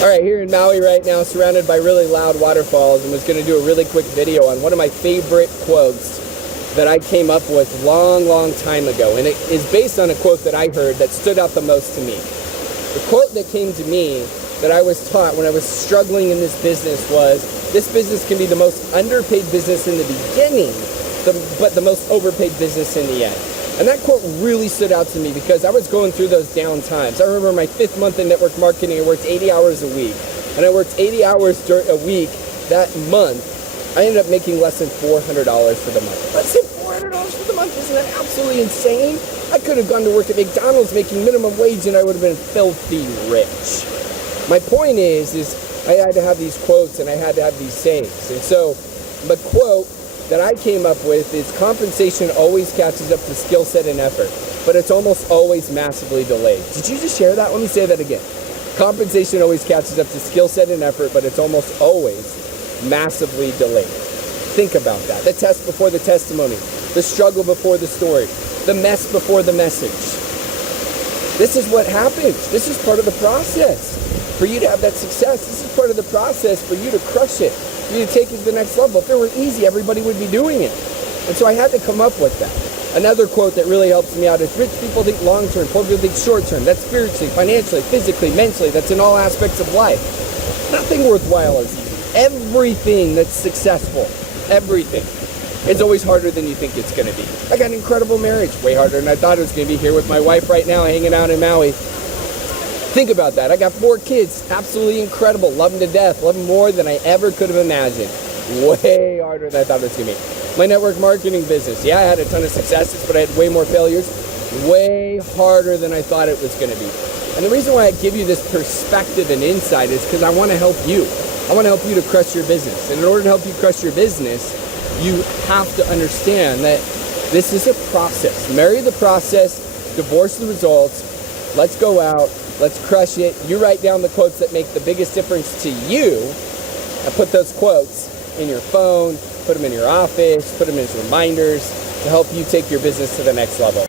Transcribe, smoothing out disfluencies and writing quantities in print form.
All right, here in Maui right now, surrounded by really loud waterfalls, and was going to do a really quick video on one of my favorite quotes that I came up with long time ago. And it is based on a quote that I heard that stood out the most to me. The quote that came to me that I was taught when I was struggling in this business was, this business can be the most underpaid business in the beginning, but the most overpaid business in the end. And that quote really stood out to me because I was going through those down times. I remember my 5th month in network marketing, I worked 80 hours a week. And I worked 80 hours a week that month. I ended up making less than $400 for the month. Less than $400 for the month, isn't that absolutely insane? I could have gone to work at McDonald's making minimum wage and I would have been filthy rich. My point is I had to have these quotes and I had to have these sayings. And so the quote that I came up with is, compensation always catches up to skill set and effort, but it's almost always massively delayed. Did you just share that? Let me say that again. Compensation always catches up to skill set and effort, but it's almost always massively delayed. Think about that. The test before the testimony, the struggle before the story, the mess before the message. This is what happens. This is part of the process for you to have that success. This is part of the process for you to crush it, for you to take it to the next level. If it were easy, everybody would be doing it. And so I had to come up with that. Another quote that really helps me out is, rich people think long-term, poor people think short-term. That's spiritually, financially, physically, mentally. That's in all aspects of life. Nothing worthwhile is easy. Everything that's successful, everything, is always harder than you think it's going to be. I got an incredible marriage, way harder than I thought it was going to be, here with my wife right now, hanging out in Maui. Think about that. I got 4 kids, absolutely incredible, love them to death, love them more than I ever could have imagined. Way harder than I thought it was going to be. My network marketing business, yeah, I had a ton of successes, but I had way more failures. Way harder than I thought it was going to be. And the reason why I give you this perspective and insight is because I want to help you. I want to help you to crush your business. And in order to help you crush your business, you have to understand that this is a process. Marry the process, divorce the results. Let's go out, let's crush it. You write down the quotes that make the biggest difference to you, and put those quotes in your phone, put them in your office, put them as reminders to help you take your business to the next level.